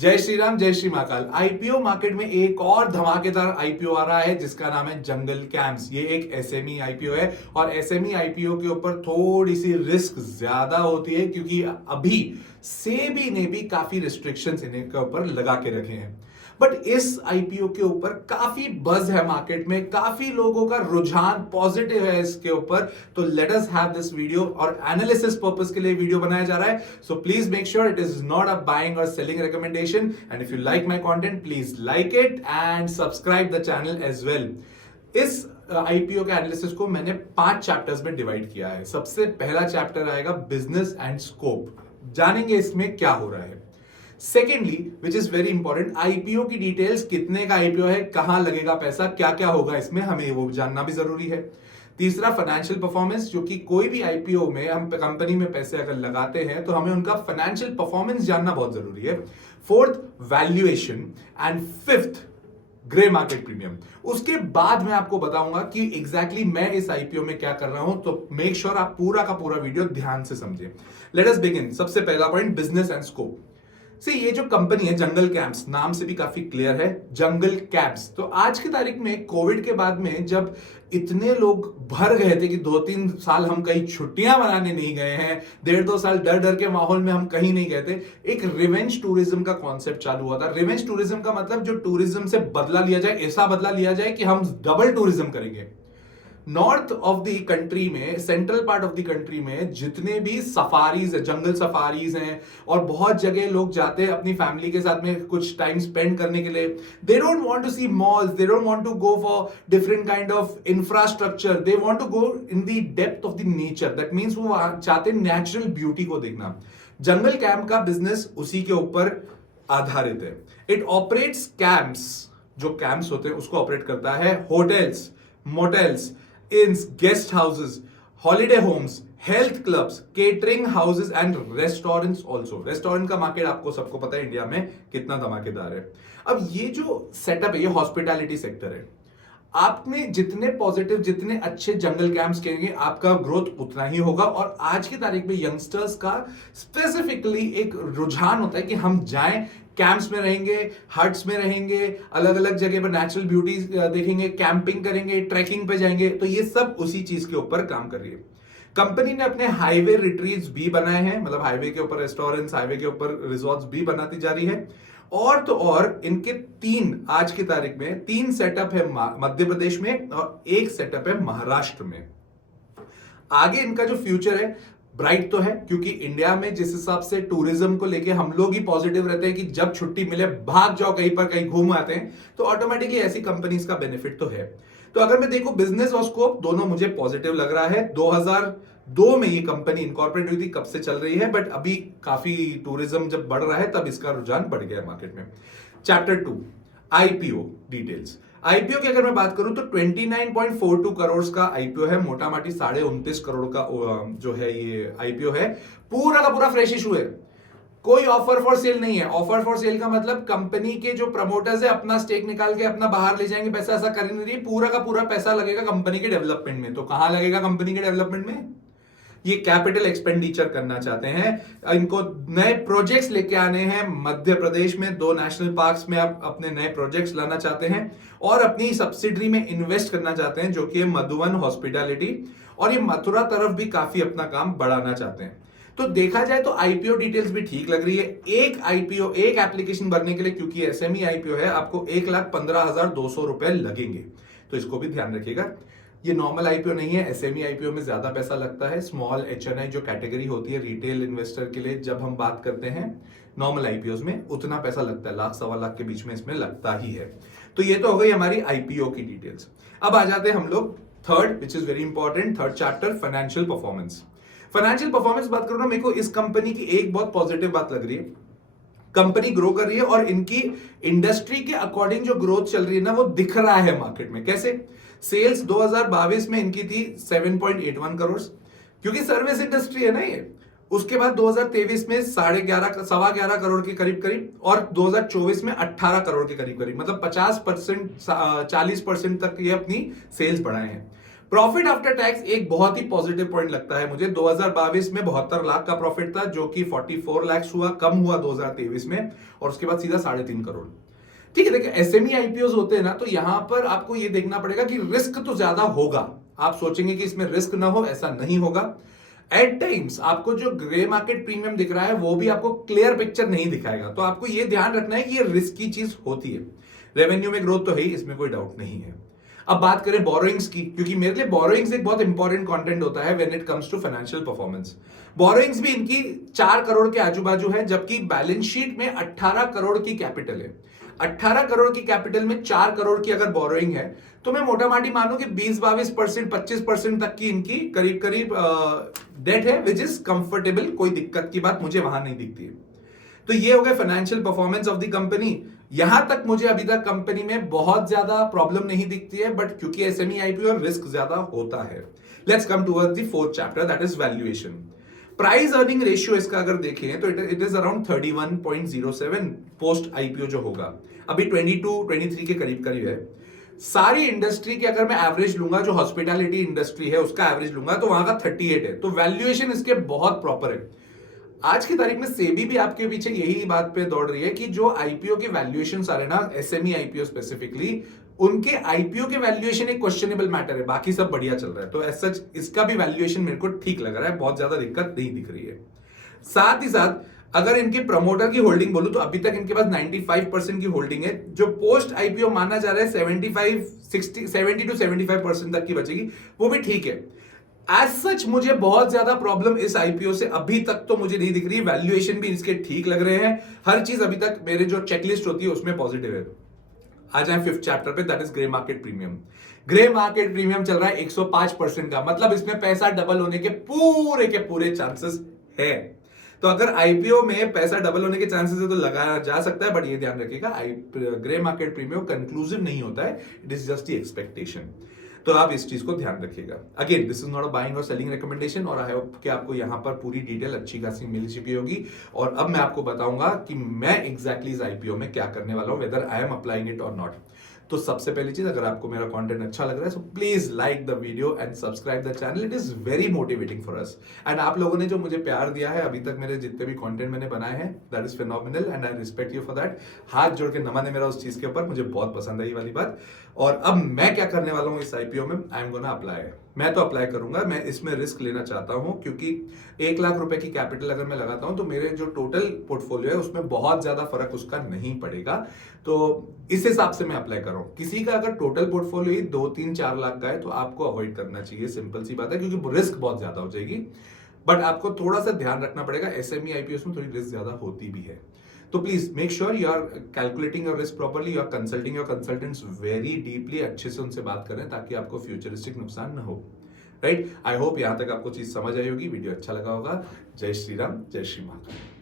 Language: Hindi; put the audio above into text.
जय श्री राम, जय श्री महाकाल। आईपीओ मार्केट में एक और धमाकेदार आईपीओ आ रहा है जिसका नाम है जंगल कैम्प्स। ये एक एसएमई आईपीओ है और एसएमई आईपीओ के ऊपर थोड़ी सी रिस्क ज्यादा होती है क्योंकि अभी सेबी ने भी काफी रिस्ट्रिक्शंस इनके ऊपर लगा के रखे हैं। बट इस आईपीओ के ऊपर काफी बज है मार्केट में, काफी लोगों का रुझान पॉजिटिव है इसके ऊपर। तो let us have this video और एनालिसिस पर्पस के लिए वीडियो बनाया जा रहा है। So please make sure it is not a buying और selling recommendation and if you like my content please like it and subscribe the channel as well. इस आईपीओ के एनालिसिस को मैंने 5 चैप्टर्स में डिवाइड किया है। सबसे पहला चैप्टर आएगा बिजनेस एंड स्कोप, जानेंगे इसमें क्या हो रहा है। Secondly which is very important, IPO की डिटेल्स, कितने का आईपीओ है, कहां लगेगा पैसा, क्या क्या होगा इसमें, हमें वो जानना भी जरूरी है। तीसरा फाइनेंशियल परफॉर्मेंस, जो कि कोई भी आईपीओ में हम कंपनी में पैसे अगर लगाते हैं तो हमें उनका फाइनेंशियल परफॉर्मेंस जानना बहुत जरूरी है। Fourth valuation and fifth grey market premium. उसके बाद मैं आपको बताऊंगा कि एग्जैक्टली मैं इस आईपीओ में क्या कर रहा हूं, तो मेक श्योर आप पूरा का पूरा वीडियो ध्यान से समझे। Let us begin. सबसे पहला पॉइंट, बिजनेस एंड स्कोप। सी ये जो कंपनी है जंगल कैंप्स, नाम से भी काफी क्लियर है, जंगल कैंप्स। तो आज की तारीख में कोविड के बाद में जब इतने लोग भर गए थे कि 2-3 साल हम कहीं छुट्टियां मनाने नहीं गए हैं, 1.5-2 साल डर डर के माहौल में हम कहीं नहीं गए थे, एक रिवेंज टूरिज्म का कॉन्सेप्ट चालू हुआ था। रिवेंज टूरिज्म का मतलब जो टूरिज्म से बदला लिया जाए, ऐसा बदला लिया जाए कि हम डबल टूरिज्म करेंगे। नॉर्थ ऑफ द कंट्री में, central part of the country में जितने भी सफारीज है, जंगल सफारीज हैं और बहुत जगह लोग जाते हैं अपनी फैमिली के साथ में कुछ टाइम स्पेंड करने के लिए। They don't want to see malls, they don't want to go for different kind of infrastructure, they want to go in the depth of the nature. That means वो चाहते हैं नेचुरल ब्यूटी को देखना। जंगल कैंप का बिजनेस उसी के ऊपर आधारित है। इट ऑपरेट्स कैंप्स, जो कैंप्स होते हैं उसको ऑपरेट करता है hotels, motels, inns, guest houses, holiday homes, health clubs, catering houses and restaurants also। Restaurant का मार्केट आपको सबको पता है इंडिया में कितना धमाकेदार है। अब ये जो सेटअप है, ये हॉस्पिटैलिटी सेक्टर है। आपने जितने पॉजिटिव, जितने अच्छे जंगल कैंप्स करेंगे, आपका ग्रोथ उतना ही होगा। और आज की तारीख में यंगस्टर्स का स्पेसिफिकली एक रुझान होता है कि हम जाएं, कैंप्स में रहेंगे, हट्स में रहेंगे, अलग अलग जगह पर नेचुरल ब्यूटी देखेंगे, कैंपिंग करेंगे, ट्रैकिंग पे जाएंगे। तो ये सब उसी चीज के ऊपर काम कर रही है। कंपनी ने अपने हाईवे रिट्रीट्स भी बनाए हैं, मतलब हाईवे के ऊपर रेस्टोरेंट्स, हाईवे के ऊपर रिजॉर्ट्स भी बनाती जा रही है। और तो और इनके 3, आज की तारीख में 3 सेटअप है मध्य प्रदेश में और 1 सेटअप है महाराष्ट्र में। आगे इनका जो फ्यूचर है ब्राइट तो है, क्योंकि इंडिया में जिस हिसाब से टूरिज्म को लेके हम लोग ही पॉजिटिव रहते हैं कि जब छुट्टी मिले भाग जाओ कहीं पर, कहीं घूम आते हैं, तो ऑटोमेटिकली ऐसी कंपनीज का बेनिफिट तो है। तो अगर मैं देखूं बिजनेस और स्कोप, दोनों मुझे पॉजिटिव लग रहा है। 2002 में ये कंपनी इनकॉर्पोरेट हुई थी, कब से चल रही है, बट अभी काफी टूरिज्म जब बढ़ रहा है तब इसका रुझान बढ़ गया मार्केट में। Chapter 2, IPO details. आईपीओ की अगर मैं बात करूं तो 29.42 करोड़ का आईपीओ है, मोटा माटी 29.5 करोड़ का जो है ये आईपीओ है। पूरा का पूरा फ्रेश इशू है, कोई ऑफर फॉर सेल नहीं है। ऑफर फॉर सेल का मतलब कंपनी के जो प्रमोटर्स है अपना स्टेक निकाल के अपना बाहर ले जाएंगे पैसा, ऐसा कर नहीं रही। पूरा का पूरा पैसा लगेगा कंपनी के डेवलपमेंट में। तो कहां लगेगा कंपनी के डेवलपमेंट में? ये कैपिटल एक्सपेंडिचर करना चाहते हैं, इनको नए प्रोजेक्ट्स लेके आने हैं। मध्य प्रदेश में 2 नेशनल पार्क्स में आप अपने नए प्रोजेक्ट्स लाना चाहते हैं और अपनी सब्सिडरी में इन्वेस्ट करना चाहते हैं, जो कि मधुवन हॉस्पिटैलिटी, और ये मथुरा तरफ भी काफी अपना काम बढ़ाना चाहते हैं। तो देखा जाए तो आईपीओ डिटेल्स भी ठीक लग रही है। एक आईपीओ, एक एप्लीकेशन भरने के लिए, क्योंकि एसएमई आईपीओ है, आपको 1,15,200 रुपए लगेंगे, तो इसको भी ध्यान रखिएगा। ये नॉर्मल आईपीओ नहीं है, एसएमई आईपीओ में ज्यादा पैसा लगता है। स्मॉल एचएनआई जो कैटेगरी होती है रिटेल इन्वेस्टर के लिए, जब हम बात करते हैं नॉर्मल आईपीओ में उतना पैसा लगता है, 1,00,000-1.25 लाख के बीच में इसमें लगता ही है। तो ये तो हो गई हमारी आईपीओ की डिटेल्स। अब आ जाते हैं हम लोग third, which is very important, third chapter, financial performance. Financial performance बात करूं ना, मेरे को इस कंपनी की एक बहुत पॉजिटिव बात लग रही है। कंपनी ग्रो कर रही है और इनकी इंडस्ट्री के अकॉर्डिंग जो ग्रोथ चल रही है ना, वो दिख रहा है मार्केट में। कैसे? सेल्स 2022 में इनकी थी 7.81 करोड़, क्योंकि सर्विस इंडस्ट्री है ना ये। उसके बाद 2023 में 11.5 करोड़ के करीब करीब, और 2024 में 18 करोड़ के करीब करीब, मतलब 50%, 40% तक ये अपनी सेल्स बढ़ाए हैं। प्रॉफिट आफ्टर टैक्स एक बहुत ही पॉजिटिव पॉइंट लगता है मुझे। 2022 में 72 लाख का प्रॉफिट था, जो कि 44 लाख हुआ, कम हुआ 2023 में, और उसके बाद सीधा 3.5 करोड़। ठीक है, देखिए एसएमई आईपीओ होते हैं ना, तो यहां पर आपको ये देखना पड़ेगा कि रिस्क तो ज्यादा होगा। आप सोचेंगे कि इसमें रिस्क ना हो, ऐसा नहीं होगा। एट टाइम्स आपको जो ग्रे मार्केट प्रीमियम दिख रहा है वो भी आपको क्लियर पिक्चर नहीं दिखाएगा, तो आपको ये ध्यान रखना है कि ये रिस्क की चीज होती है। रेवेन्यू में ग्रोथ तो है ही, इसमें कोई डाउट नहीं है। अब बात करें बोरोइंग्स की, क्योंकि मेरे लिए बोरोइंग्स एक बहुत इंपॉर्टेंट कंटेंट होता है when it comes to financial performance. Borrowings भी इनकी 4 करोड़ के आजू बाजू है, जबकि बैलेंस शीट में 18 करोड़ की कैपिटल है। 18 करोड़ की कैपिटल में 4 करोड़ की अगर बोरोइंग है, तो मैं मोटा माटी मानू कि 20-22%, 25% तक की इनकी करीब करीब डेट है, विच इज कंफर्टेबल। कोई दिक्कत की बात मुझे वहां नहीं दिखती है। तो ये हो गया financial performance of the company. यहां तक मुझे अभी तक कंपनी में बहुत ज्यादा प्रॉब्लम नहीं दिखती है, बट क्योंकि एसएमई आईपीओ रिस्क ज्यादा होता है। Let's come towards the fourth chapter, that is valuation. Price earning ratio इसका अगर देखें तो it is around 31.07 post IPO जो होगा, अभी 22-23 के करीब करीब है। सारी इंडस्ट्री की अगर मैं एवरेज लूंगा, जो हॉस्पिटैलिटी इंडस्ट्री है उसका एवरेज लूंगा, तो वहां का 38 है। तो वैल्यूएशन इसके बहुत प्रॉपर है। आज की तारीख में सेबी भी आपके पीछे यही बात पे दौड़ रही है कि जो आईपीओ के वैल्यूएशन आ रहे ना, एसएमई आईपीओ स्पेसिफिकली, उनके आईपीओ के वैल्यूएशन एक क्वेश्चनेबल मैटर है, बाकी सब बढ़िया चल रहा है। तो एज सच इसका भी वैल्यूएशन मेरे को ठीक लग रहा है, बहुत ज्यादा दिक्कत नहीं दिख रही है। साथ ही साथ अगर इनके प्रमोटर की होल्डिंग बोलूं, तो अभी तक इनके पास 95% की होल्डिंग है, जो पोस्ट आईपीओ माना जा रहा है 70-75% तक की बचेगी, वो भी ठीक है। एज सच मुझे बहुत ज्यादा प्रॉब्लम इस आईपीओ से अभी तक तो मुझे नहीं दिख रही। वैल्यूएशन भी इसके ठीक लग रहे हैं, हर चीज अभी तक मेरे जो चेकलिस्ट होती है उसमें पॉजिटिव है। आ जाए 5th चैप्टर पे, that is grey market premium. Grey market premium चल रहा है 105% का, मतलब इसमें पैसा डबल होने के पूरे चांसेस है। तो अगर आईपीओ में पैसा डबल होने के चांसेस है तो लगाया जा सकता है, बट ये ध्यान रखिएगा ग्रे मार्केट प्रीमियम कंक्लूसिव नहीं होता है, it is just the expectation. तो आप इस चीज को ध्यान रखिएगा। Again this is not a buying और सेलिंग रिकमेंडेशन, और आई होप कि आपको यहां पर पूरी डिटेल अच्छी खासी मिल चुकी होगी। और अब मैं आपको बताऊंगा कि मैं एग्जैक्टली इस आईपीओ में क्या करने वाला हूं, whether I am applying it और नॉट। तो सबसे पहली चीज, अगर आपको मेरा कंटेंट अच्छा लग रहा है, so please like the video and subscribe the channel, it is very motivating for us. And आप लोगों ने जो मुझे प्यार दिया है अभी तक, मेरे जितने भी कंटेंट मैंने बनाए हैं, that is phenomenal and I respect you for that. हाथ जोड़ के नमन है मेरा उस चीज के ऊपर, मुझे बहुत पसंद आई वाली बात। और अब मैं क्या करने वाला हूं इस आईपीओ में, आई एम गोना अप्लाई। मैं तो अप्लाई करूंगा, मैं इसमें रिस्क लेना चाहता हूं, क्योंकि 1 लाख रुपए की कैपिटल अगर मैं लगाता हूं तो मेरे जो टोटल पोर्टफोलियो है उसमें बहुत ज्यादा फर्क उसका नहीं पड़ेगा। तो इस हिसाब से मैं अप्लाई कर रहा हूं। किसी का अगर टोटल पोर्टफोलियो ही 2-3-4 लाख का है, तो आपको अवॉइड करना चाहिए, सिंपल सी बात है, क्योंकि रिस्क बहुत ज्यादा हो जाएगी। बट आपको थोड़ा सा ध्यान रखना पड़ेगा, एसएमई आईपीओ में थोड़ी रिस्क ज्यादा होती भी है। तो please make sure you are calculating your risk properly, you are consulting your consultants very deeply, अच्छे से उनसे बात करें ताकि आपको फ्यूचरिस्टिक नुकसान ना हो। राइट, आई होप यहां तक आपको चीज समझ आई होगी, वीडियो अच्छा लगा होगा। जय श्री राम, जय श्री महाकाल।